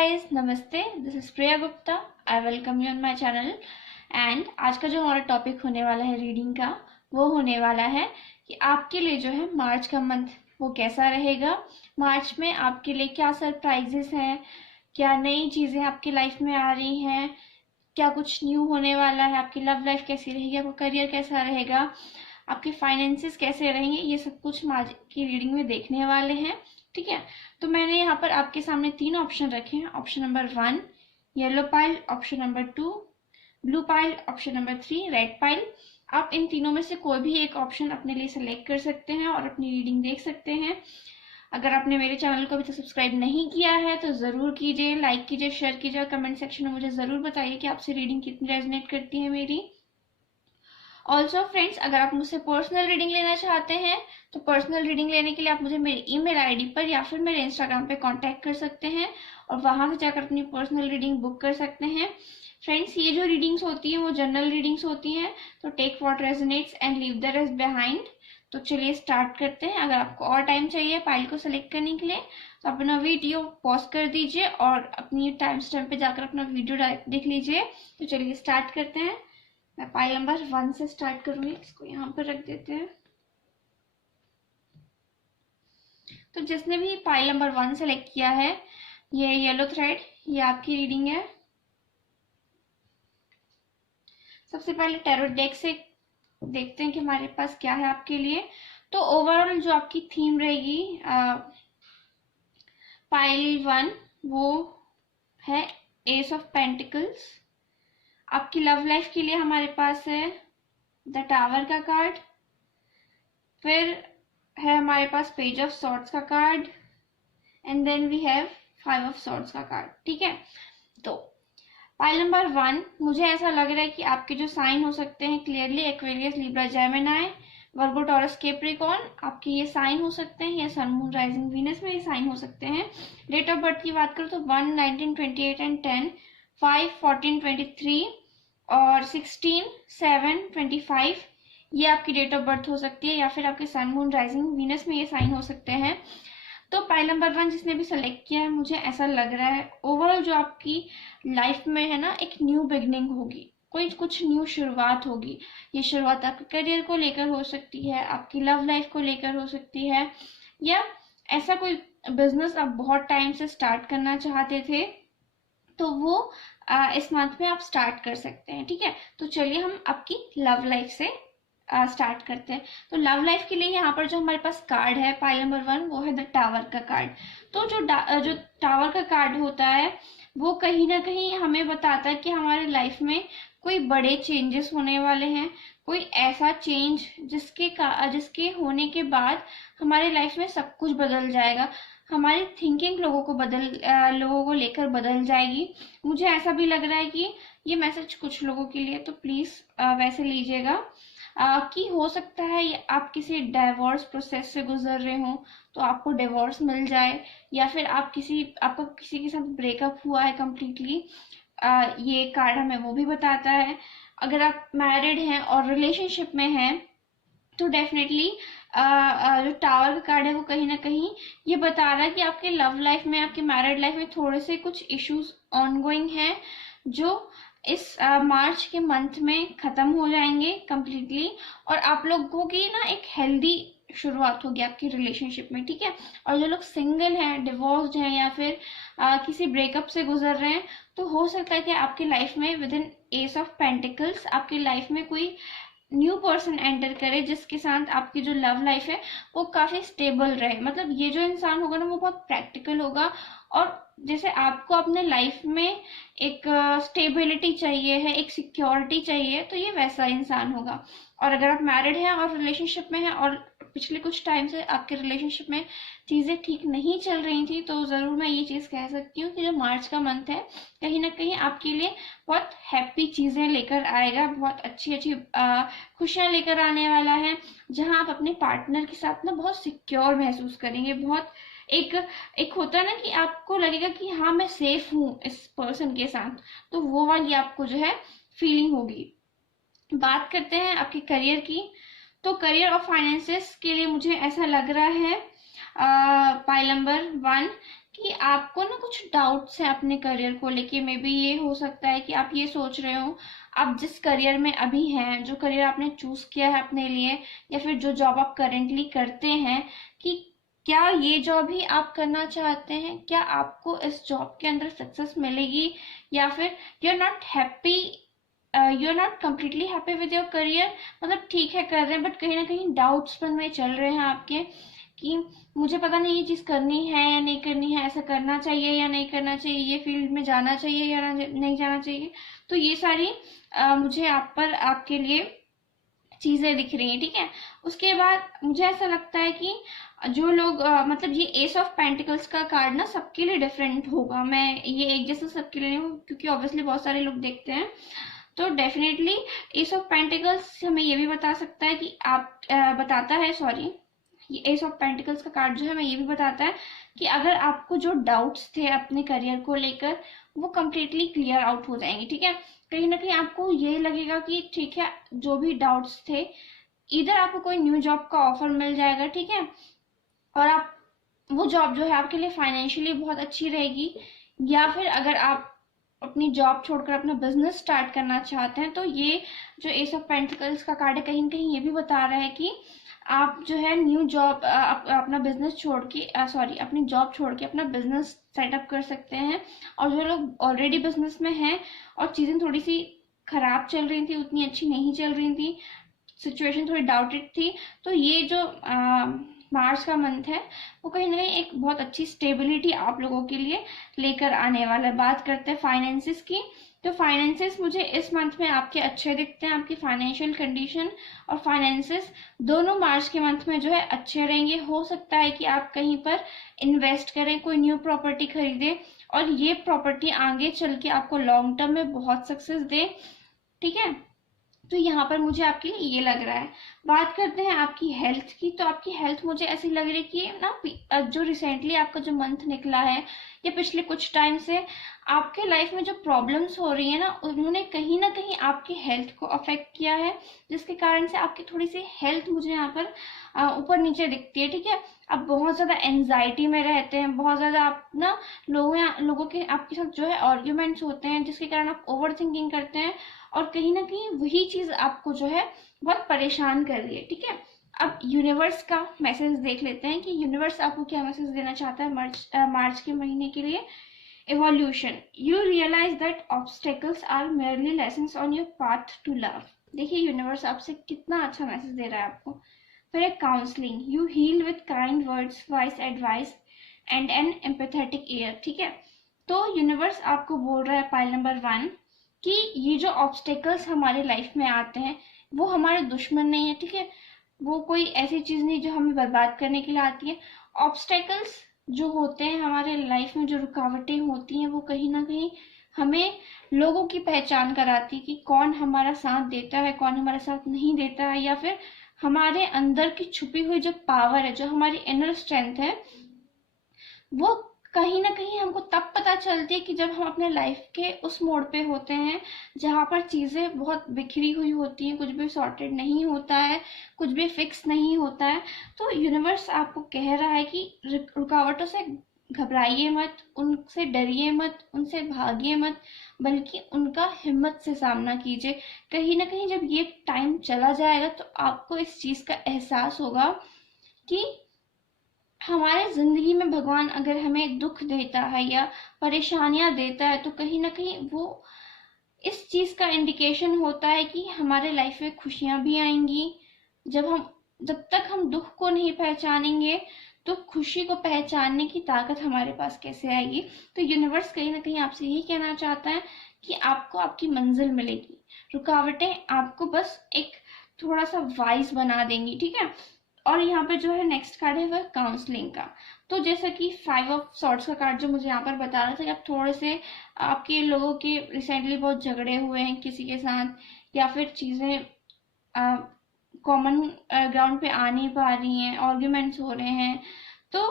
Guys, नमस्ते। This is Priya Gupta. I welcome you on my channel. And आज का जो हमारा टॉपिक होने वाला है रीडिंग का, वो होने वाला है कि आपके लिए जो है मार्च का मंथ वो कैसा रहेगा। मार्च में आपके लिए क्या सरप्राइजेस हैं, क्या नई चीज़ें आपकी लाइफ में आ रही हैं, क्या कुछ न्यू होने वाला है, आपकी लव लाइफ कैसी रहेगी, आपका करियर कैसा रहेगा, आपके फाइनेंसेस कैसे रहेंगे, ये सब कुछ हम आज की रीडिंग में देखने वाले हैं। ठीक है, तो मैंने यहाँ पर आपके सामने 3 ऑप्शन रखे हैं। Option number 1 yellow pile, option number 2 blue pile, option number 3 red pile. आप इन तीनों में से कोई भी एक ऑप्शन अपने लिए सेलेक्ट कर सकते हैं और अपनी रीडिंग देख सकते हैं। अगर आपने मेरे चैनल को अभी तक सब्सक्राइब नहीं किया है तो ज़रूर कीजिए, लाइक कीजिए, शेयर कीजिए और कमेंट सेक्शन में मुझे ज़रूर बताइए कि आपसे रीडिंग कितनी रेजोनेट करती है मेरी। ऑल्सो फ्रेंड्स, अगर आप मुझसे पर्सनल रीडिंग लेना चाहते हैं तो पर्सनल रीडिंग लेने के लिए आप मुझे मेरी ईमेल आईडी पर या फिर मेरे इंस्टाग्राम पे कांटेक्ट कर सकते हैं और वहां से जाकर अपनी पर्सनल रीडिंग बुक कर सकते हैं। फ्रेंड्स, ये जो रीडिंग्स होती हैं वो जनरल रीडिंग्स होती हैं, तो take what resonates and leave the rest behind. तो चलिए स्टार्ट करते हैं। अगर आपको और टाइम चाहिए पाइल को सेलेक्ट करने के लिए तो अपना वीडियो पॉज कर दीजिए और अपनी टाइम स्टैम्प पे जाकर अपना वीडियो देख लीजिए। तो चलिए स्टार्ट करते हैं। मैं पाइल नंबर 1 से स्टार्ट करूंगी। इसको यहाँ पर रख देते हैं। तो जिसने भी पाइल नंबर 1 सेलेक्ट किया है, ये येलो थ्रेड, ये आपकी रीडिंग है। सबसे पहले टैरोट डेक से देखते हैं कि हमारे पास क्या है आपके लिए। तो ओवरऑल जो आपकी थीम रहेगी पाइल 1 वो है एस ऑफ पेंटिकल्स। आपकी लव लाइफ के लिए हमारे पास है द टावर का कार्ड, फिर है हमारे पास पेज ऑफ सॉर्ड्स का card and then we have 5 of swords का कार्ड। ठीक है, तो पाइल नंबर 1 मुझे ऐसा लग रहा है कि आपके जो साइन हो सकते हैं क्लियरली एक्वेरियस, लिब्रा, जेमिनी, वर्गो, टॉरस, कैप्रिकॉर्न, आपके ये साइन हो सकते हैं, या सन, मून, राइजिंग, वीनस में ये साइन हो सकते हैं। डेट ऑफ बर्थ की बात करूँ तो 1, 19, 28 एंड 10, 5, 14, 23 और 16, 7, 25 ये आपकी डेट ऑफ बर्थ हो सकती है, या फिर आपके सन, मून, राइजिंग, वीनस में ये साइन हो सकते हैं। तो पाइल नंबर 1 जिसने भी सेलेक्ट किया है, मुझे ऐसा लग रहा है ओवरऑल जो आपकी लाइफ में है ना, एक न्यू बिगनिंग होगी, कोई कुछ न्यू शुरुआत होगी। ये शुरुआत आपके करियर को लेकर हो सकती है, आपकी लव लाइफ को लेकर हो सकती है, या ऐसा कोई बिजनेस आप बहुत टाइम से स्टार्ट करना चाहते थे तो वो इस मंथ में आप स्टार्ट कर सकते हैं। ठीक है, तो चलिए हम आपकी लव लाइफ से स्टार्ट करते हैं। तो लव लाइफ के लिए यहाँ पर जो हमारे पास कार्ड है पाइल नंबर 1 वो है द टावर का कार्ड। तो जो टावर का कार्ड होता है वो कहीं ना कहीं हमें बताता है कि हमारे लाइफ में कोई बड़े चेंजेस होने वाले हैं, कोई ऐसा चेंज जिसके होने के बाद हमारे लाइफ में सब कुछ बदल जाएगा, हमारी थिंकिंग लोगों को लेकर बदल जाएगी। मुझे ऐसा भी लग रहा है कि ये मैसेज कुछ लोगों के लिए, तो प्लीज वैसे लीजिएगा कि हो सकता है आप किसी डाइवोर्स प्रोसेस से गुजर रहे हो तो आपको डिवोर्स मिल जाए, या फिर आपका किसी के साथ ब्रेकअप हुआ है कम्प्लीटली, ये कार्ड हमें वो भी बताता है। अगर आप मैरिड हैं और रिलेशनशिप में हैं तो डेफिनेटली जो टावर का कार्ड है वो कहीं ना कहीं ये बता रहा है कि आपके लव लाइफ में, आपके मैरिड लाइफ में थोड़े से कुछ इश्यूज ऑनगोइंग हैं जो इस मार्च के मंथ में खत्म हो जाएंगे कम्प्लीटली, और आप लोगों की ना एक हेल्दी शुरुआत होगी आपकी रिलेशनशिप में। ठीक है, और जो लोग सिंगल हैं, डिवोर्स्ड हैं, या फिर किसी ब्रेकअप से गुजर रहे हैं, तो हो सकता है कि आपकी लाइफ में with in S of pentacles आपकी लाइफ में कोई न्यू पर्सन एंटर करे जिसके साथ आपकी जो लव लाइफ है वो काफी स्टेबल रहे। मतलब ये जो इंसान होगा ना वो बहुत प्रैक्टिकल होगा, और जैसे आपको अपने लाइफ में एक स्टेबिलिटी चाहिए है, एक सिक्योरिटी चाहिए, तो ये वैसा इंसान होगा। और अगर आप मैरिड हैं और रिलेशनशिप में हैं और पिछले कुछ टाइम से आपके रिलेशनशिप में चीज़ें ठीक नहीं चल रही थी, तो ज़रूर मैं ये चीज़ कह सकती हूँ कि जो मार्च का मंथ है कहीं ना कहीं आपके लिए बहुत हैप्पी चीज़ें लेकर आएगा, बहुत अच्छी अच्छी खुशियाँ लेकर आने वाला है, जहाँ आप अपने पार्टनर के साथ ना बहुत सिक्योर महसूस करेंगे। बहुत एक होता है ना कि आपको लगेगा कि हाँ मैं सेफ हूँ इस पर्सन के साथ, तो वो वाली आपको जो है फीलिंग होगी। बात करते हैं आपके करियर की। तो करियर और फाइनेंसेस के लिए मुझे ऐसा लग रहा है पाइल नंबर 1 कि आपको ना कुछ डाउट्स हैं अपने करियर को लेके। मे बी ये हो सकता है कि आप ये सोच रहे हो, आप जिस करियर में अभी हैं, जो करियर आपने चूज किया है अपने लिए, या फिर जो जॉब आप करेंटली करते हैं, कि क्या ये जॉब ही आप करना चाहते हैं, क्या आपको इस जॉब के अंदर सक्सेस मिलेगी, या फिर you are not happy, you are not completely happy with your career. मतलब ठीक है कर रहे हैं, बट कहीं ना कहीं डाउट्स मन में चल रहे हैं आपके कि मुझे पता नहीं ये चीज़ करनी है या नहीं करनी है, ऐसा करना चाहिए या नहीं करना चाहिए, ये फील्ड में जाना चाहिए या नहीं जाना चाहिए। तो ये सारी मुझे आप पर आपके लिए चीज़ें दिख रही हैं, ठीक है। उसके बाद मुझे ऐसा लगता है कि जो लोग मतलब ये एस ऑफ पेंटिकल्स का कार्ड ना सबके लिए डिफरेंट होगा। मैं ये एक जैसा सबके लिए नहीं हूँ, क्योंकि ऑब्वियसली बहुत सारे लोग देखते हैं। तो डेफिनेटली एस ऑफ पेंटिकल्स हमें ये भी बता सकता है कि आप बताता है, सॉरी, ये एस ऑफ पेंटिकल्स का कार्ड जो है हमें ये भी बताता है कि अगर आपको जो डाउट्स थे अपने करियर को लेकर, वो कम्प्लीटली क्लियर आउट हो जाएंगे, ठीक है। कहीं ना कहीं आपको ये लगेगा कि ठीक है, जो भी डाउट्स थे, इधर आपको कोई न्यू जॉब का ऑफर मिल जाएगा, ठीक है, और आप वो जॉब जो है आपके लिए फाइनेंशियली बहुत अच्छी रहेगी, या फिर अगर आप अपनी जॉब छोड़कर अपना बिजनेस स्टार्ट करना चाहते हैं, तो ये जो एस ऑफ पेंटिकल्स का कार्ड है कहीं ना कहीं ये भी बता रहा है कि आप जो है न्यू जॉब अपना बिजनेस छोड़ के, सॉरी, अपनी जॉब छोड़ के अपना बिजनेस सेटअप कर सकते हैं। और जो लोग ऑलरेडी बिजनेस में हैं और चीज़ें थोड़ी सी खराब चल रही थी, उतनी अच्छी नहीं चल रही थी, सिचुएशन थोड़ी डाउटेड थी, तो ये जो मार्च का मंथ है वो कहीं ना कहीं एक बहुत अच्छी स्टेबिलिटी आप लोगों के लिए लेकर आने वाला है। बात करते हैं फाइनेंसिस की, तो फाइनेंसिस मुझे इस मंथ में आपके अच्छे दिखते हैं। आपकी फाइनेंशियल कंडीशन और फाइनेंसिस दोनों मार्च के मंथ में जो है अच्छे रहेंगे। हो सकता है कि आप कहीं पर इन्वेस्ट करें, कोई न्यू प्रॉपर्टी खरीदें, और ये प्रॉपर्टी आगे चल के आपको लॉन्ग टर्म में बहुत सक्सेस दे, ठीक है। तो यहाँ पर मुझे आपके लिए ये लग रहा है। बात करते हैं आपकी हेल्थ की, तो आपकी हेल्थ मुझे ऐसी लग रही है कि ना जो रिसेंटली आपका जो मंथ निकला है, या पिछले कुछ टाइम से आपके लाइफ में जो प्रॉब्लम्स हो रही है ना, उन्होंने कहीं ना कहीं आपकी हेल्थ को अफेक्ट किया है, जिसके कारण से आपकी थोड़ी सी हेल्थ मुझे यहाँ पर ऊपर नीचे दिखती है, ठीक है। आप बहुत ज़्यादा एंजाइटी में रहते हैं, बहुत ज़्यादा आप ना लोगों के आपके साथ जो है आर्ग्यूमेंट्स होते हैं, जिसके कारण आप ओवर थिंकिंग करते हैं, और कहीं ना कहीं वही चीज़ आपको जो है बहुत परेशान कर रही है, ठीक है। अब यूनिवर्स का मैसेज देख लेते हैं कि यूनिवर्स आपको क्या मैसेज देना चाहता है मार्च के महीने के लिए। Evolution. You realize that obstacles are merely lessons on your path to love. देखिए यूनिवर्स आपसे कितना अच्छा मैसेज दे रहा है आपको। फिर एक counselling, you heal with kind words, wise advice and an empathetic ear, ठीक है। तो यूनिवर्स आपको बोल रहा है पाइल नंबर 1 कि ये जो ऑब्स्टेकल्स हमारे लाइफ में आते हैं वो हमारे दुश्मन नहीं है, ठीक है। वो कोई ऐसी चीज नहीं जो हमें बर्बाद करने के लिए आती है। ऑब्स्टेकल्स जो होते हैं हमारे लाइफ में, जो रुकावटें होती हैं, वो कहीं ना कहीं हमें लोगों की पहचान कराती है कि कौन हमारा साथ देता है, कौन हमारा साथ नहीं देता है, या फिर हमारे अंदर की छुपी हुई जो पावर है, जो हमारी इनर स्ट्रेंथ है, वो कहीं ना कहीं हमको तब पता चलती है कि जब हम अपने लाइफ के उस मोड़ पे होते हैं जहाँ पर चीज़ें बहुत बिखरी हुई होती हैं, कुछ भी सॉर्टेड नहीं होता है, कुछ भी फिक्स नहीं होता है। तो यूनिवर्स आपको कह रहा है कि रुकावटों से घबराइए मत, उनसे डरिए मत, उनसे भागिए मत, बल्कि उनका हिम्मत से सामना कीजिए। कहीं ना कहीं जब ये टाइम चला जाएगा तो आपको इस चीज़ का एहसास होगा कि हमारे जिंदगी में भगवान अगर हमें दुख देता है या परेशानियां देता है, तो कहीं ना कहीं वो इस चीज का इंडिकेशन होता है कि हमारे लाइफ में खुशियां भी आएंगी। जब तक हम दुख को नहीं पहचानेंगे तो खुशी को पहचानने की ताकत हमारे पास कैसे आएगी। तो यूनिवर्स कहीं ना कहीं आपसे यही कहना चाहता है कि आपको आपकी मंजिल मिलेगी, रुकावटें आपको बस एक थोड़ा सा वाइज बना देंगी, ठीक है। और यहाँ पे जो है नेक्स्ट कार्ड है वह काउंसलिंग का। तो जैसा कि 5 ऑफ सॉर्ड्स का कार्ड जो मुझे यहाँ पर बता रहा था कि आप थोड़े से आपके लोगों के रिसेंटली बहुत झगड़े हुए हैं किसी के साथ, या फिर चीज़ें कॉमन ग्राउंड पे आ नहीं पा रही हैं, आर्ग्यूमेंट्स हो रहे हैं, तो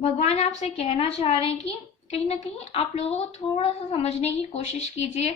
भगवान आपसे कहना चाह रहे हैं कि कहीं ना कहीं आप लोगों को थोड़ा सा समझने की कोशिश कीजिए।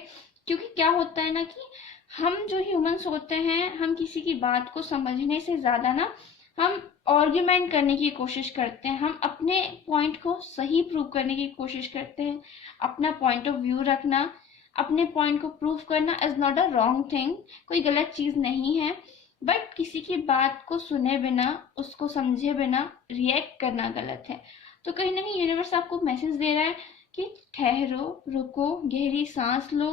क्योंकि क्या होता है ना कि हम जो ह्यूमंस होते हैं, हम किसी की बात को समझने से ज़्यादा ना हम आर्ग्यूमेंट करने की कोशिश करते हैं, हम अपने पॉइंट को सही प्रूव करने की कोशिश करते हैं। अपना पॉइंट ऑफ व्यू रखना, अपने पॉइंट को प्रूव करना is not a wrong thing, कोई गलत चीज नहीं है। बट किसी की बात को सुने बिना, उसको समझे बिना रिएक्ट करना गलत है। तो कहीं ना कहीं यूनिवर्स आपको मैसेज दे रहा है कि ठहरो, रुको, गहरी सांस लो,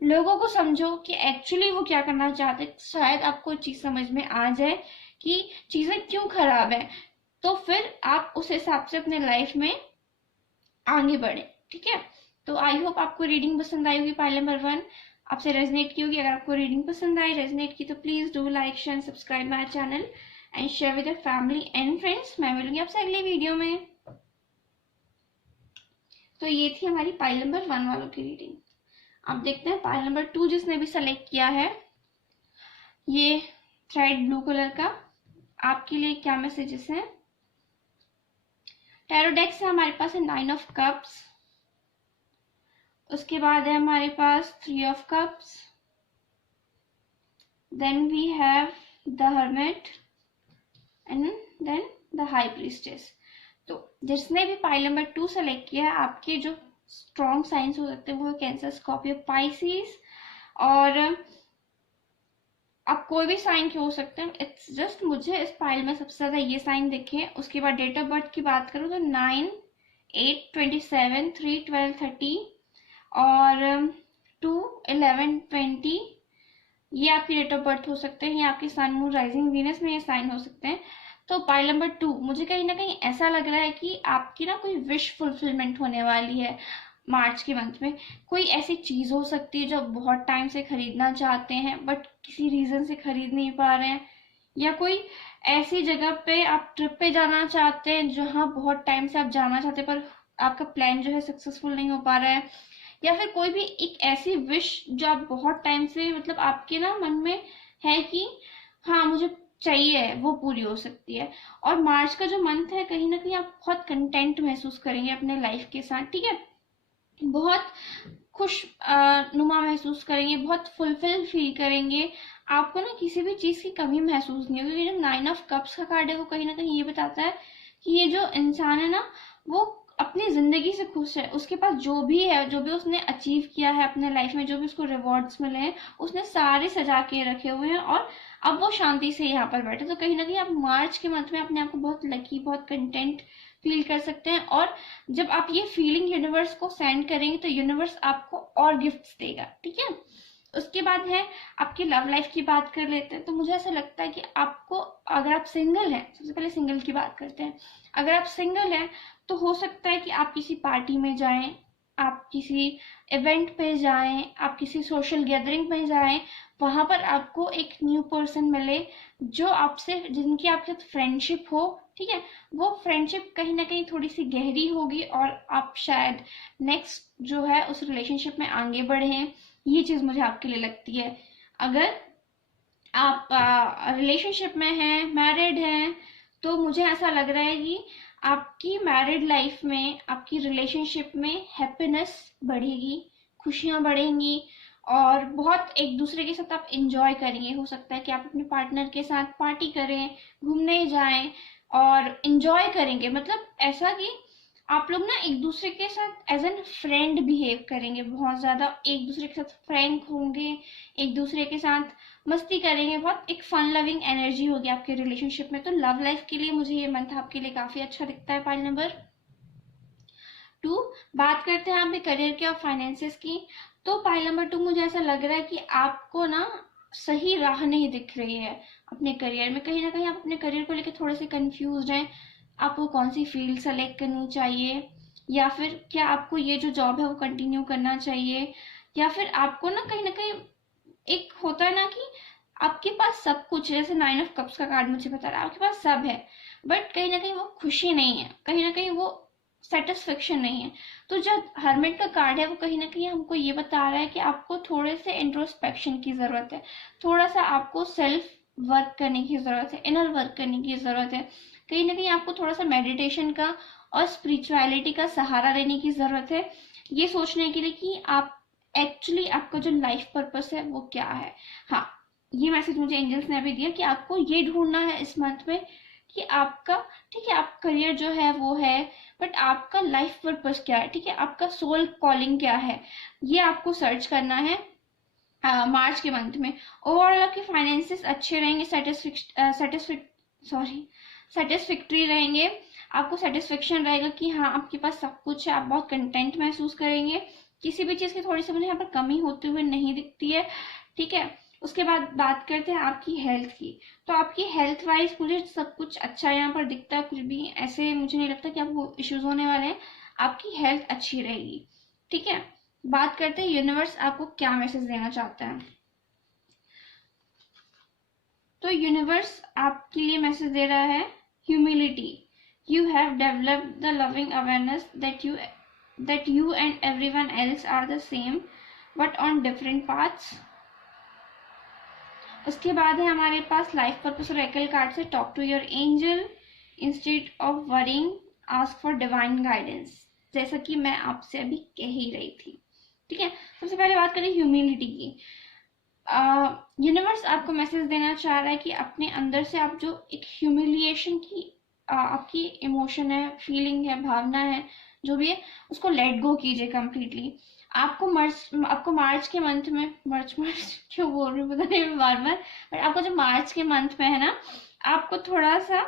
लोगों को समझो कि एक्चुअली वो क्या करना चाहते हैं। शायद आपको चीज समझ में आ जाए कि चीजें क्यों खराब है, तो फिर आप उस हिसाब से अपने लाइफ में आगे बढ़े। ठीक है, तो आई होप आपको रीडिंग पसंद आई होगी, पाइल नंबर 1 आपसे रेजनेट की होगी। अगर आपको रीडिंग पसंद आई, रेजनेट की, तो please do like, share, subscribe my channel and share with your family and friends. मैं मिलूंगी आपसे अगले वीडियो में। तो ये थी हमारी पाइल नंबर 1 वालों की रीडिंग। अब देखते हैं पाइल नंबर 2 जिसने भी सेलेक्ट किया है ये थ्रेड ब्लू कलर का, आपके लिए क्या मैसेजेस हैं। टैरो डेक से हमारे पास है 9 ऑफ कप्स, उसके बाद है हमारे पास 3 of cups, then we have the hermit and then the high priestess. तो जिसने भी पाइल नंबर 2 सेलेक्ट किया है, आपके जो स्ट्रॉन्ग साइंस हो सकते हैं वो कैंसर, स्कॉर्पियो, पाइसिस, और आप कोई भी साइन के हो सकते हैं। इट्स जस्ट मुझे इस पाइल में सबसे ज्यादा ये साइन दिखे। उसके बाद डेट ऑफ बर्थ की बात करूँ तो 9, 8, 27, 3, 12, 30 और 2, 11, 20 ये आपकी डेट ऑफ बर्थ हो सकते हैं। ये आपके सन, मून, राइजिंग, वीनस में ये साइन हो सकते हैं। तो पाइल नंबर 2 मुझे कहीं ना कहीं ऐसा लग रहा है कि आपकी ना कोई विश फुलफिलमेंट होने वाली है मार्च के मंथ में। कोई ऐसी चीज हो सकती है जो आप बहुत टाइम से खरीदना चाहते हैं बट किसी रीजन से खरीद नहीं पा रहे हैं, या कोई ऐसी जगह पे आप ट्रिप पे जाना चाहते हैं जहां बहुत टाइम से आप जाना चाहते हैं पर आपका प्लान जो है सक्सेसफुल नहीं हो पा रहा है, या फिर कोई भी एक ऐसी विश जो आप बहुत टाइम से मतलब आपके ना मन में है कि हाँ मुझे चाहिए, वो पूरी हो सकती है। और मार्च का जो मंथ है कहीं ना कहीं आप बहुत कंटेंट महसूस करेंगे अपने लाइफ के साथ। ठीक है, बहुत खुश नुमा महसूस करेंगे, बहुत फुलफिल फील करेंगे। आपको ना किसी भी चीज की कमी महसूस नहीं होगी। जो 9 ऑफ कप्स का कार्ड है वो कहीं ना कहीं ये बताता है कि ये जो इंसान है ना वो अपनी जिंदगी से खुश है। उसके पास जो भी है, जो भी उसने अचीव किया है अपने लाइफ में, जो भी उसको रिवॉर्ड्स मिले हैं, उसने सारे सजा के रखे हुए हैं और अब वो शांति से यहाँ पर बैठे। तो कहीं ना कहीं आप मार्च के मंथ में अपने आप को बहुत लकी, बहुत कंटेंट फील कर सकते हैं। और जब आप ये फीलिंग यूनिवर्स को सेंड करेंगे तो यूनिवर्स आपको और गिफ्ट्स देगा। ठीक है, उसके बाद है आपकी लव लाइफ की बात कर लेते हैं। तो मुझे ऐसा लगता है कि आपको, अगर आप सिंगल हैं, सबसे पहले सिंगल की बात करते हैं। अगर आप सिंगल हैं तो हो सकता है कि आप किसी पार्टी में जाएं, आप किसी इवेंट पे जाएं, आप किसी सोशल गैदरिंग में जाएं, वहां पर आपको एक न्यू पर्सन मिले जो आपसे, जिनकी आपके साथ फ्रेंडशिप हो। ठीक है, वो फ्रेंडशिप कहीं ना कहीं थोड़ी सी गहरी होगी और आप शायद नेक्स्ट जो है उस रिलेशनशिप में आगे बढ़े। ये चीज मुझे आपके लिए लगती है। अगर आप रिलेशनशिप में हैं, मैरिड हैं, तो मुझे ऐसा लग रहा है कि आपकी मैरिड लाइफ में, आपकी रिलेशनशिप में हैप्पीनेस बढ़ेगी, खुशियां बढ़ेंगी और बहुत एक दूसरे के साथ आप इंजॉय करेंगे। हो सकता है कि आप अपने पार्टनर के साथ पार्टी करें, घूमने जाएं और इंजॉय करेंगे। मतलब ऐसा कि आप लोग ना एक दूसरे के साथ एज एन फ्रेंड बिहेव करेंगे, बहुत ज्यादा एक दूसरे के साथ फ्रैंक होंगे, एक दूसरे के साथ मस्ती करेंगे, बहुत एक फन लविंग एनर्जी होगी आपके रिलेशनशिप में। तो लव लाइफ के लिए मुझे ये मंथ आपके लिए काफी अच्छा दिखता है। पाइल नंबर 2 बात करते हैं आपके करियर के और फाइनेंसेस की। तो पाइल नंबर 2 मुझे ऐसा लग रहा है कि आपको ना सही राह नहीं दिख रही है अपने करियर में। कहीं ना कहीं आप अपने करियर को लेकर थोड़े से कंफ्यूज हैं। आपको कौन सी फील्ड सेलेक्ट करनी चाहिए, या फिर क्या आपको ये जो जॉब है वो कंटिन्यू करना चाहिए, या फिर आपको ना कहीं एक होता है ना कि आपके पास सब कुछ, जैसे 9 ऑफ कप्स का कार्ड मुझे बता रहा है, आपके पास सब है बट कहीं ना कहीं वो खुशी नहीं है, कहीं ना कहीं वो सेटिस्फेक्शन नहीं है। तो जो हर्मिट का कार्ड है वो कहीं ना कहीं हमको ये बता रहा है कि आपको थोड़े से इंट्रोस्पेक्शन की जरूरत है, थोड़ा सा आपको सेल्फ वर्क करने की जरूरत है, इनर वर्क करने की जरूरत है। कहीं ना कहीं आपको थोड़ा सा मेडिटेशन का और स्पिरिचुअलिटी का सहारा लेने की जरूरत है, ये सोचने के लिए कि आप एक्चुअली आपका जो लाइफ पर्पस है वो क्या है। हाँ, ये मैसेज मुझे एंजल्स ने अभी दिया कि आपको ये ढूंढना है इस मंथ में कि आपका, ठीक है, आप करियर जो है वो है, बट आपका लाइफ पर्पस क्या है, ठीक है, आपका सोल कॉलिंग क्या है, ये आपको सर्च करना है मार्च के मंथ में। ओवरऑल आपके फाइनेंसेस अच्छे रहेंगे, सेटिस्फैक्ट्री रहेंगे, आपको सेटिस्फेक्शन रहेगा कि हाँ आपके पास सब कुछ है, आप बहुत कंटेंट महसूस करेंगे, किसी भी चीज़ की थोड़ी सी मुझे यहाँ पर कमी होते हुए नहीं दिखती है, ठीक है। उसके बाद बात करते हैं आपकी हेल्थ की। तो आपकी हेल्थ वाइज मुझे सब कुछ अच्छा यहाँ पर दिखता है, कुछ भी ऐसे मुझे नहीं लगता कि आपको इश्यूज होने वाले हैं, आपकी हेल्थ अच्छी रहेगी, ठीक है। बात करते हैं यूनिवर्स आपको क्या मैसेज देना चाहता है। तो यूनिवर्स आपके लिए मैसेज दे रहा है humility. You have developed the loving awareness that you and everyone else are the same but on different paths. उसके बाद है हमारे पास लाइफ पर्पस ओरेकल कार्ड से talk to your angel instead of worrying, ask for divine guidance, जैसा कि मैं आपसे अभी कह ही रही थी, ठीक है। सबसे पहले बात करें ह्यूमिलिटी की। यूनिवर्स आपको मैसेज देना चाह रहा है कि अपने अंदर से आप जो एक ह्यूमिलिएशन की आपकी इमोशन है, फीलिंग है, भावना है, जो भी है, उसको लेट गो कीजिए कम्प्लीटली। आपको मार्च के मंथ में, मार्च क्यों बोल रही हूँ पता नहीं बार बार, बट आपको जो मार्च के मंथ में है ना, आपको थोड़ा सा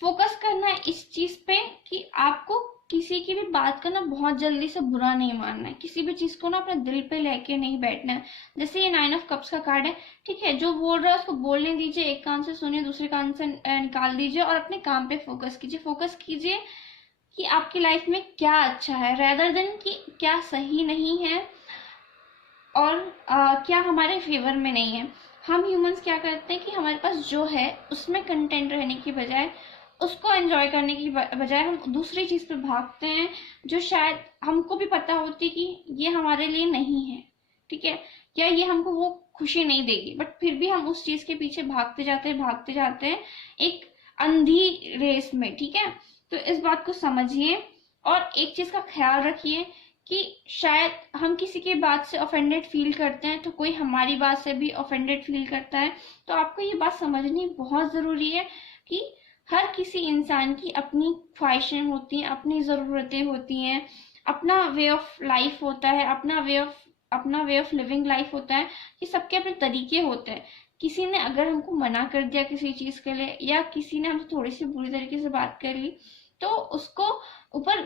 फोकस करना है इस चीज पे कि आपको किसी की भी बात का ना बहुत जल्दी से बुरा नहीं मानना है, किसी भी चीज को ना अपने दिल पे लेके नहीं बैठना है। जैसे ये 9 ऑफ कप्स का कार्ड है, ठीक है, जो बोल रहा है उसको बोलने दीजिए, एक कान से सुनिए, दूसरे कान से निकाल दीजिए और अपने काम पे फोकस कीजिए कि आपकी लाइफ में क्या अच्छा है, रेदर देन कि क्या सही नहीं है और क्या हमारे फेवर में नहीं है। हम ह्यूमंस क्या करते हैं कि हमारे पास जो है उसमें कंटेंट रहने की बजाय, उसको एंजॉय करने की बजाय हम दूसरी चीज पे भागते हैं, जो शायद हमको भी पता होती कि ये हमारे लिए नहीं है, ठीक है, या ये हमको वो खुशी नहीं देगी, बट फिर भी हम उस चीज के पीछे भागते जाते हैं एक अंधी रेस में, ठीक है। तो इस बात को समझिए और एक चीज का ख्याल रखिए कि शायद हम किसी की बात से ऑफेंडेड फील करते हैं तो कोई हमारी बात से भी ऑफेंडेड फील करता है। तो आपको ये बात समझनी बहुत जरूरी है कि हर किसी इंसान की अपनी ख्वाहिशें होती हैं, अपनी ज़रूरतें होती हैं, अपना वे ऑफ लाइफ होता है, अपना वे ऑफ लिविंग लाइफ होता है, कि सबके अपने तरीके होते हैं। किसी ने अगर हमको मना कर दिया किसी चीज़ के लिए, या किसी ने हमसे थोड़ी सी बुरी तरीके से बात कर ली, तो उसको ऊपर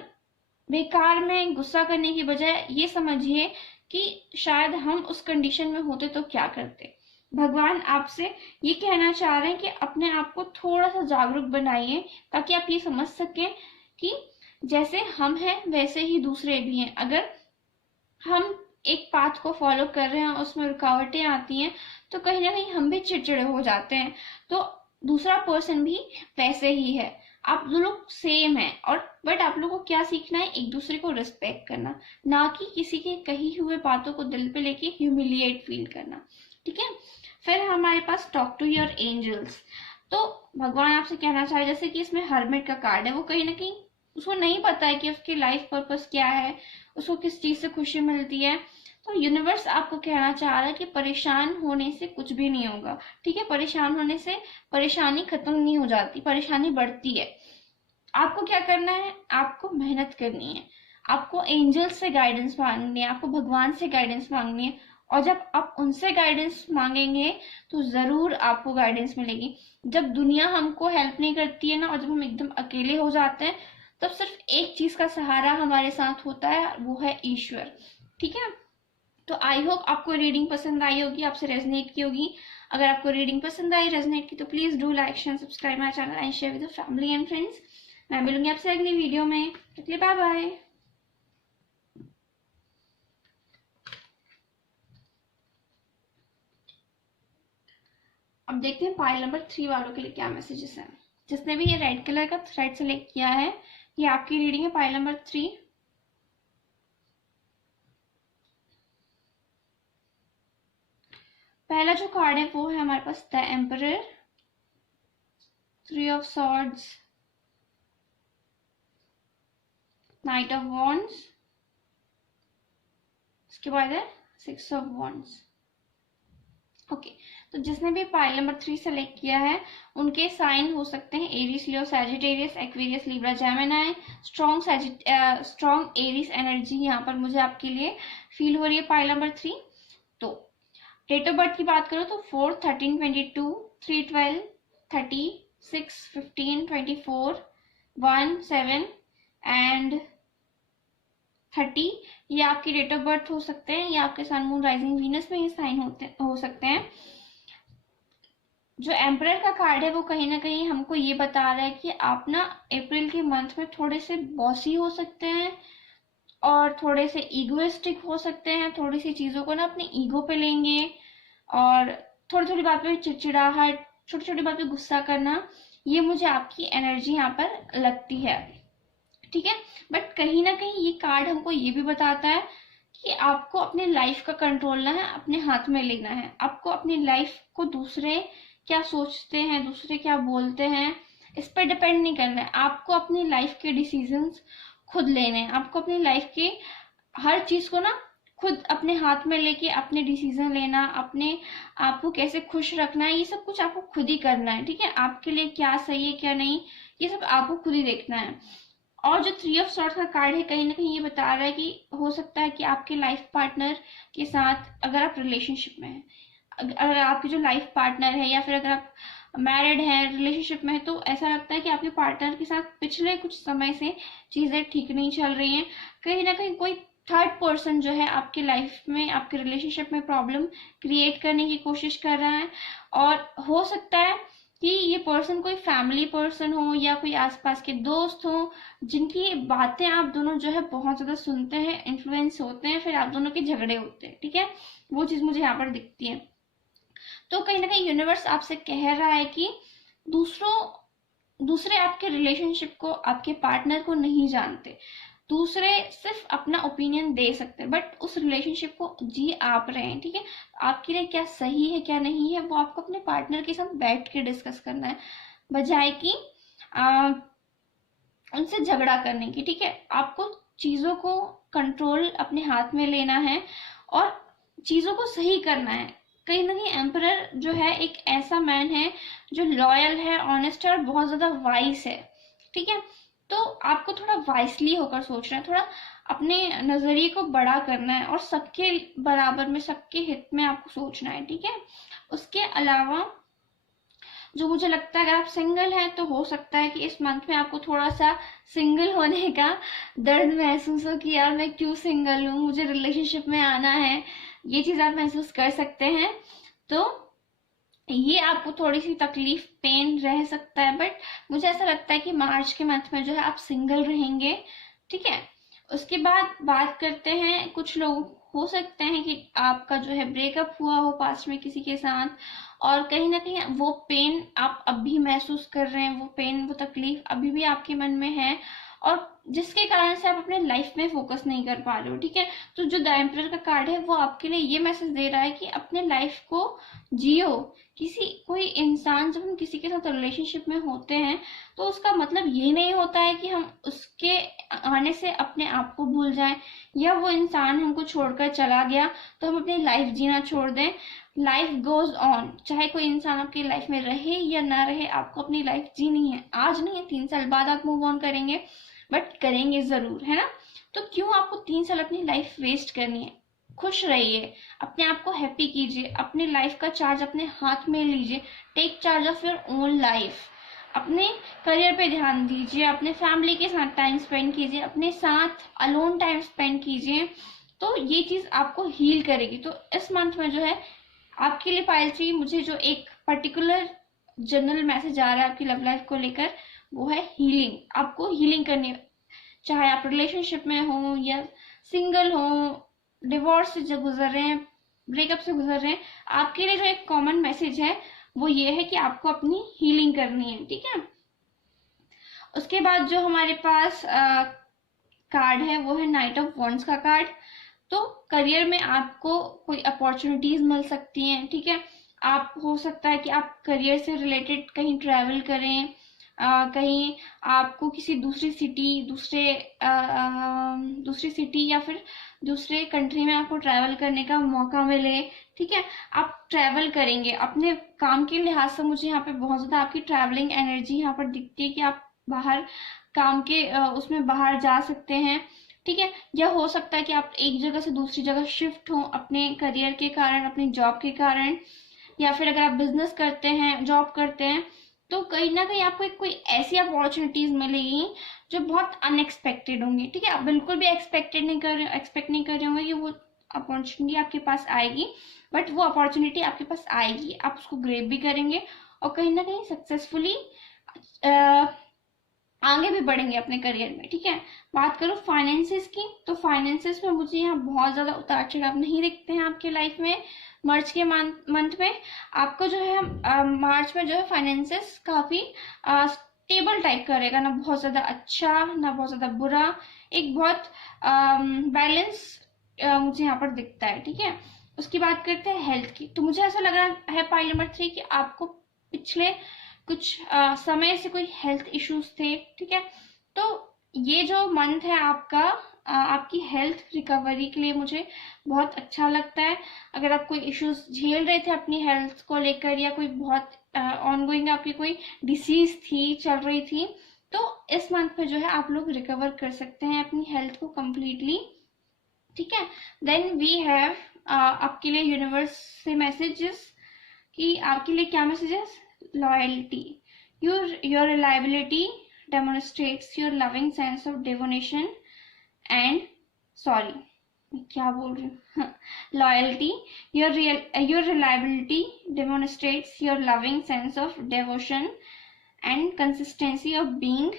बेकार में गुस्सा करने की बजाय ये समझिए कि शायद हम उस कंडीशन में होते तो क्या करते। भगवान आपसे ये कहना चाह रहे हैं कि अपने आप को थोड़ा सा जागरूक बनाइए, ताकि आप ये समझ सकें कि जैसे हम हैं वैसे ही दूसरे भी हैं। अगर हम एक पाथ को फॉलो कर रहे हैं, उसमें रुकावटें आती हैं, तो कहीं ना कहीं हम भी चिड़चिड़े हो जाते हैं। तो दूसरा पर्सन भी वैसे ही है, आप दो लोग सेम है, और बट आप लोगों को क्या सीखना है, एक दूसरे को रिस्पेक्ट करना, ना कि किसी के कही हुए बातों को दिल पे लेके ह्यूमिलिएट फील करना, ठीक है। फिर हमारे पास टॉक टू योर एंजल्स। तो भगवान आपसे कहना चाहे, जैसे कि इसमें हर्मिट का कार्ड है, वो कहीं ना कहीं उसको नहीं पता है कि उसकी लाइफ पर्पस क्या है, उसको किस चीज से खुशी मिलती है। तो यूनिवर्स आपको कहना चाह रहा है कि परेशान होने से कुछ भी नहीं होगा, ठीक है। परेशान होने से परेशानी खत्म नहीं हो जाती, परेशानी बढ़ती है। आपको क्या करना है, आपको मेहनत करनी है, आपको एंजल्स से गाइडेंस मांगनी है, आपको भगवान से गाइडेंस मांगनी है, और जब आप उनसे गाइडेंस मांगेंगे तो जरूर आपको गाइडेंस मिलेगी। जब दुनिया हमको हेल्प नहीं करती है ना, और जब हम एकदम अकेले हो जाते हैं, तब सिर्फ एक चीज का सहारा हमारे साथ होता है, वो है ईश्वर, ठीक है। तो आई होप आपको रीडिंग पसंद आई होगी, आपसे रेजनेट की होगी। अगर आपको रीडिंग पसंद आई, रेजनेट की, तो please do like share subscribe my channel and share with family and friends. मैं मिलूंगी आपसे अगली वीडियो में, तब बाय बाय। अब देखते हैं पाइल नंबर 3 वालों के लिए क्या मैसेजेस हैं। जिसने भी ये रेड कलर का थ्रेड सेलेक्ट किया है, ये आपकी रीडिंग है पाइल नंबर 3। पहला जो कार्ड है वो है हमारे पास the emperor, 3 of swords, knight of wands, इसके बाद है 6 ऑफ वॉन्ड्स। ओके, तो जिसने भी पाइल नंबर 3 सेलेक्ट किया है उनके साइन हो सकते हैं Aries, Leo, Sagittarius, Aquarius, Libra, Gemini. Strong Aries energy यहाँ पर मुझे आपके लिए फील हो रही है पाइल नंबर 3। तो डेट ऑफ बर्थ की बात करो तो 4, 13, 22, 3, 12, 30, 6, 15, 24, 1, 7 एंड 30 ये आपकी डेट ऑफ बर्थ हो सकते हैं, या आपके सन, मून, राइजिंग, वीनस में ये साइन हो सकते हैं। जो एम्परर का कार्ड है वो कहीं ना कहीं हमको ये बता रहा है कि आप ना अप्रैल के मंथ में थोड़े से बॉसी हो सकते हैं और थोड़े से ईगोइस्टिक हो सकते हैं, थोड़ी सी चीज़ों को ना अपने ईगो पे लेंगे और थोड़ी थोड़ी बात पे चिड़चिड़ाहट, छोटी छोटी बात पे गुस्सा करना, ये मुझे आपकी एनर्जी यहाँ पर लगती है। ठीक है, बट कहीं ना कहीं ये कार्ड हमको ये भी बताता है कि आपको अपने लाइफ का कंट्रोल ना है अपने हाथ में लेना है। आपको अपनी लाइफ को दूसरे क्या सोचते हैं, दूसरे क्या बोलते हैं, इस पर डिपेंड नहीं करना है। आपको अपनी लाइफ के डिसीजंस खुद लेने हैं। आपको अपनी लाइफ के हर चीज को ना खुद अपने हाथ में लेके अपने डिसीजन लेना, अपने आपको कैसे खुश रखना है, ये सब कुछ आपको खुद ही करना है। ठीक है, आपके लिए क्या सही है क्या नहीं, ये सब आपको खुद ही देखना है। और जो 3 ऑफ सॉर्ड्स का कार्ड है कहीं ना कहीं ये बता रहा है कि हो सकता है कि आपके लाइफ पार्टनर के साथ, अगर आप रिलेशनशिप में हैं, अगर आपकी जो लाइफ पार्टनर है या फिर अगर आप मैरिड हैं, रिलेशनशिप में है, तो ऐसा लगता है कि आपके पार्टनर के साथ पिछले कुछ समय से चीज़ें ठीक नहीं चल रही हैं। कहीं ना कहीं कोई थर्ड पर्सन जो है आपकी लाइफ में, आपके रिलेशनशिप में प्रॉब्लम क्रिएट करने की कोशिश कर रहा है। और हो सकता है कि ये पर्सन कोई फैमिली पर्सन हो या कोई आसपास के दोस्त हो, जिनकी बातें आप दोनों जो है बहुत ज़्यादा सुनते हैं, इन्फ्लुएंस होते हैं, फिर आप दोनों के झगड़े होते हैं। ठीक है, वो चीज़ मुझे यहाँ पर दिखती है। तो कहीं ना कहीं यूनिवर्स आपसे कह रहा है कि दूसरे आपके रिलेशनशिप को, आपके पार्टनर को नहीं जानते, दूसरे सिर्फ अपना ओपिनियन दे सकते हैं, बट उस रिलेशनशिप को जी आप रहे हैं। ठीक है, आपके लिए क्या सही है क्या नहीं है वो आपको अपने पार्टनर के साथ बैठ के डिस्कस करना है, बजाय कि उनसे झगड़ा करने की। ठीक है, आपको चीज़ों को कंट्रोल अपने हाथ में लेना है और चीज़ों को सही करना है। कहीं ना कहीं एम्परर जो है एक ऐसा मैन है जो लॉयल है, ऑनेस्ट है और बहुत ज़्यादा वाइस है। ठीक है, तो आपको थोड़ा वाइसली होकर सोचना है, थोड़ा अपने नज़रिए को बड़ा करना है और सबके बराबर में, सबके हित में आपको सोचना है। ठीक है, उसके अलावा जो मुझे लगता है अगर आप सिंगल हैं तो हो सकता है कि इस मंथ में आपको थोड़ा सा सिंगल होने का दर्द महसूस हो कि यार मैं क्यों सिंगल हूँ, मुझे रिलेशनशिप में आना है, ये चीज़ आप महसूस कर सकते हैं। तो ये आपको थोड़ी सी तकलीफ, पेन रह सकता है, बट मुझे ऐसा लगता है कि मार्च के मंथ में जो है आप सिंगल रहेंगे। ठीक है, उसके बाद बात करते हैं, कुछ लोग हो सकते हैं कि आपका जो है ब्रेकअप हुआ हो पास्ट में किसी के साथ, और कहीं ना कहीं वो पेन आप अभी महसूस कर रहे हैं, वो पेन, वो तकलीफ अभी भी आपके मन में है, और जिसके कारण से आप अपने लाइफ में फोकस नहीं कर पा रहे हो। ठीक है, तो जो द एम्परर का कार्ड है वो आपके लिए ये मैसेज दे रहा है कि अपने लाइफ को जियो। कोई इंसान जब हम किसी के साथ रिलेशनशिप में होते हैं तो उसका मतलब ये नहीं होता है कि हम उसके आने से अपने आप को भूल जाएं, या वो इंसान हमको छोड़कर चला गया तो हम अपनी लाइफ जीना छोड़ दें। लाइफ गोज ऑन, चाहे कोई इंसान आपकी लाइफ में रहे या ना रहे, आपको अपनी लाइफ जीनी है। आज नहीं है, 3 साल बाद आप मूव ऑन करेंगे, बट करेंगे जरूर, है ना। तो क्यों आपको 3 साल अपनी लाइफ वेस्ट करनी है? खुश रहिए, अपने आप को हैप्पी कीजिए, अपनी लाइफ का चार्ज अपने हाथ में लीजिए। Take charge of your own life. अपने करियर पे ध्यान दीजिए, अपने फैमिली के साथ टाइम स्पेंड कीजिए, अपने साथ अलोन टाइम स्पेंड कीजिए, तो ये चीज आपको हील करेगी। तो इस मंथ में जो है आपके लिए पायल जी, मुझे जो एक पर्टिकुलर जनरल मैसेज आ रहा है आपकी लव लाइफ को लेकर, वो है हीलिंग। आपको हीलिंग करनी, चाहे आप रिलेशनशिप में हो या सिंगल हो, डिवोर्स से जो गुजर रहे हैं, ब्रेकअप से गुजर रहे हैं, आपके लिए जो एक कॉमन मैसेज है वो ये है कि आपको अपनी हीलिंग करनी है। ठीक है, उसके बाद जो हमारे पास कार्ड है वो है नाइट ऑफ वॉन्ड्स का कार्ड। तो करियर में आपको कोई अपॉर्चुनिटीज मिल सकती हैं। ठीक है, आप, हो सकता है कि आप करियर से रिलेटेड कहीं ट्रैवल करें, कहीं आपको किसी दूसरी सिटी या फिर दूसरे कंट्री में आपको ट्रैवल करने का मौका मिले, ठीक है, आप ट्रैवल करेंगे अपने काम के लिहाज से। मुझे यहाँ पे बहुत ज़्यादा आपकी ट्रैवलिंग एनर्जी यहाँ पर दिखती है कि आप बाहर काम के उसमें बाहर जा सकते हैं, ठीक है। या हो सकता है कि आप एक जगह से दूसरी जगह शिफ्ट हो अपने करियर के कारण, अपनी जॉब के कारण, या फिर अगर आप बिजनेस करते हैं, जॉब करते हैं, तो कहीं ना कहीं आपको कोई ऐसी अपॉर्चुनिटीज मिलेगी जो बहुत अनएक्सपेक्टेड होंगी, ठीक है। आप बिल्कुल भी एक्सपेक्ट नहीं कर रहे होंगे कि वो अपॉर्चुनिटी आपके पास आएगी, बट वो अपॉर्चुनिटी आपके पास आएगी, आप उसको ग्रैब भी करेंगे और कहीं ना कहीं सक्सेसफुली आगे भी बढ़ेंगे अपने करियर में, ठीक है। बात करो फाइनेंसेस की, तो फाइनेंसेस में मुझे यहाँ बहुत ज्यादा उतार चढ़ाव नहीं दिखते हैं आपके लाइफ में। मार्च के मंथ में आपको जो है मार्च में जो है फाइनेंसेस काफी स्टेबल टाइप का रहेगा, ना बहुत ज्यादा अच्छा ना बहुत ज्यादा बुरा, एक बहुत बैलेंस मुझे यहाँ पर दिखता है, ठीक है। उसकी बात करते हैं हेल्थ की, तो मुझे ऐसा लग रहा है पाइल नंबर 3 कि आपको पिछले कुछ समय से कोई हेल्थ इश्यूज थे, ठीक है। तो ये जो मंथ है आपका आपकी हेल्थ रिकवरी के लिए मुझे बहुत अच्छा लगता है। अगर आप कोई इश्यूज झेल रहे थे अपनी हेल्थ को लेकर, या कोई बहुत ऑनगोइंग आपकी कोई डिसीज थी चल रही थी, तो इस मंथ में जो है आप लोग रिकवर कर सकते हैं अपनी हेल्थ को कम्प्लीटली, ठीक है। देन वी हैव आपके लिए यूनिवर्स से मैसेजेस, कि आपके लिए क्या messages, loyalty, your reliability demonstrates your loving sense of devotion and sorry मैं क्या बोल रही हूँ loyalty, your reliability demonstrates your loving sense of devotion and consistency of being,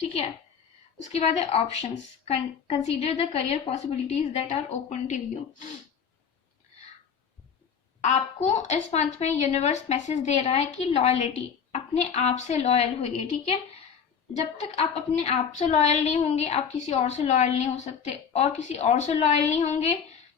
ठीक है। उसके बाद है options, consider the career possibilities that are open to you. आपको इस मंथ में यूनिवर्स मैसेज दे रहा है कि लॉयलिटी, अपने आप से लॉयल होइए, ठीक है। जब तक आप अपने आप से लॉयल नहीं होंगे आप किसी और से लॉयल नहीं हो सकते, और किसी और से लॉयल नहीं होंगे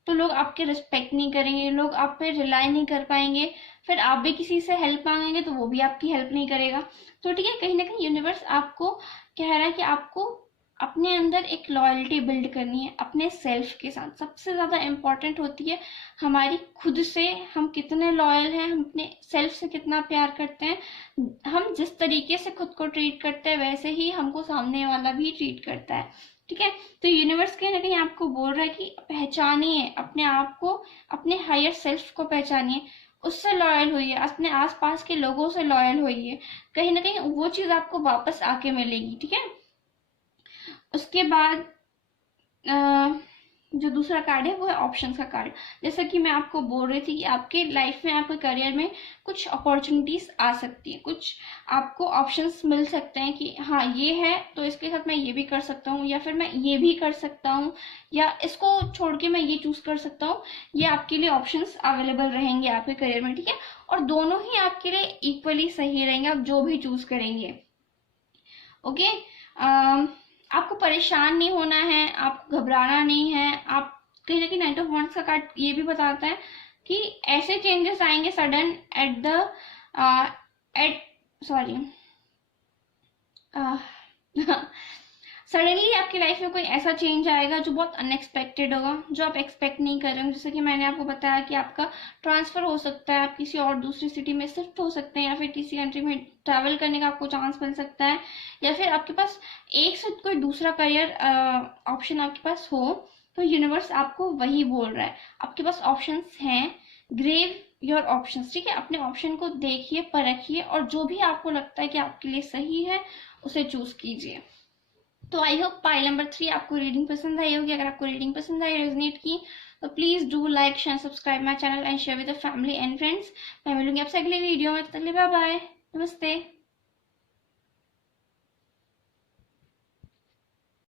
तो लोग आपके रिस्पेक्ट नहीं करेंगे, लोग आप पे रिलाई नहीं कर पाएंगे, फिर आप भी किसी से हेल्प मांगेंगे तो वो भी आपकी हेल्प नहीं करेगा। तो ठीक है, कहीं ना कहीं यूनिवर्स आपको कह रहा है कि आपको अपने अंदर एक लॉयल्टी बिल्ड करनी है अपने सेल्फ के साथ। सबसे ज्यादा इम्पोर्टेंट होती है हमारी खुद से, हम कितने लॉयल हैं, हम अपने सेल्फ से कितना प्यार करते हैं। हम जिस तरीके से खुद को ट्रीट करते हैं वैसे ही हमको सामने वाला भी ट्रीट करता है, ठीक है। तो यूनिवर्स कहीं ना कहीं आपको बोल रहा है कि पहचानिए अपने आप को, अपने हायर सेल्फ को पहचानिए, उससे लॉयल होइए, अपने आसपास के लोगों से लॉयल होइए, कहीं ना कहीं वो चीज आपको वापस आके मिलेगी, ठीक है। उसके बाद जो दूसरा कार्ड है वो है ऑप्शंस का कार्ड। जैसा कि मैं आपको बोल रही थी कि आपके लाइफ में, आपके करियर में कुछ अपॉर्चुनिटीज आ सकती है, कुछ आपको ऑप्शंस मिल सकते हैं कि हाँ ये है तो इसके साथ मैं ये भी कर सकता हूँ, या फिर मैं ये भी कर सकता हूँ, या इसको छोड़ के मैं ये चूज कर सकता हूँ। ये आपके लिए ऑप्शंस अवेलेबल रहेंगे आपके करियर में, ठीक है। और दोनों ही आपके लिए इक्वली सही रहेंगे, आप जो भी चूज करेंगे, ओके। आपको परेशान नहीं होना है, आपको घबराना नहीं है। आप कहीं ना कहीं 9 ऑफ वांड्स का कार्ड ये भी बताता है कि ऐसे चेंजेस आएंगे सडन सडनली आपकी लाइफ में कोई ऐसा चेंज आएगा जो बहुत अनएक्सपेक्टेड होगा, जो आप एक्सपेक्ट नहीं कर रहे हो। जैसे कि मैंने आपको बताया कि आपका ट्रांसफर हो सकता है, आप किसी और दूसरी सिटी में शिफ्ट हो सकते हैं, या फिर किसी कंट्री में ट्रैवल करने का आपको चांस मिल सकता है, या फिर आपके पास एक से कोई दूसरा करियर ऑप्शन आपके पास हो। तो यूनिवर्स आपको वही बोल रहा है, आपके पास ऑप्शंस हैं, ग्रेव योर ऑप्शंस, ठीक है। अपने ऑप्शन को देखिए, परखिए, और जो भी आपको लगता है कि आपके लिए सही है उसे चूज कीजिए। तो आई होप पाइल नंबर 3 आपको रीडिंग पसंद आई होगी। अगर आपको रीडिंग पसंद आई, रेजोनेट की, तो please do like, share, subscribe my channel and share with the family and friends. मैं मिलूंगी आपसे अगले वीडियो में, तब तक के लिए बाय बाय, नमस्ते।